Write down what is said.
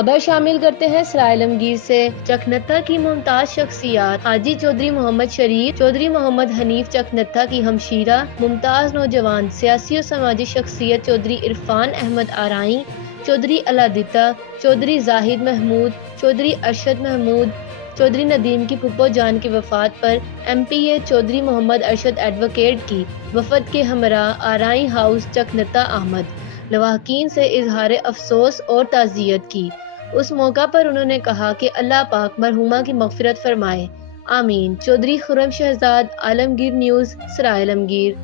खबर शामिल करते हैं सराय आलमगीर से। चकनत्ता की मुमताज शख्सियात। हाजी चौधरी मोहम्मद शरीफ चौधरी मोहम्मद हनीफ चकनत्ता की हमशीरा। मुमताज नौजवान सियासी और समाजी शख्सियत चौधरी इरफान अहमद आराई, चौधरी अलादिता, चौधरी जाहिद महमूद, चौधरी अरशद महमूद, चौधरी नदीम की फुप्पो जान की वफात पर MPA चौधरी मोहम्मद अरशद एडवोकेट की वफद के हमरा आराई हाउस चकनत्ता आमद। लवाहकीन से इजहार अफसोस और ताज़ियत की। उस मौका पर उन्होंने कहा कि अल्लाह पाक मरहुमा की मग़फ़िरत फरमाए, आमीन। चौधरी खुर्रम शहजाद, आलमगीर न्यूज़, सराय आलमगीर।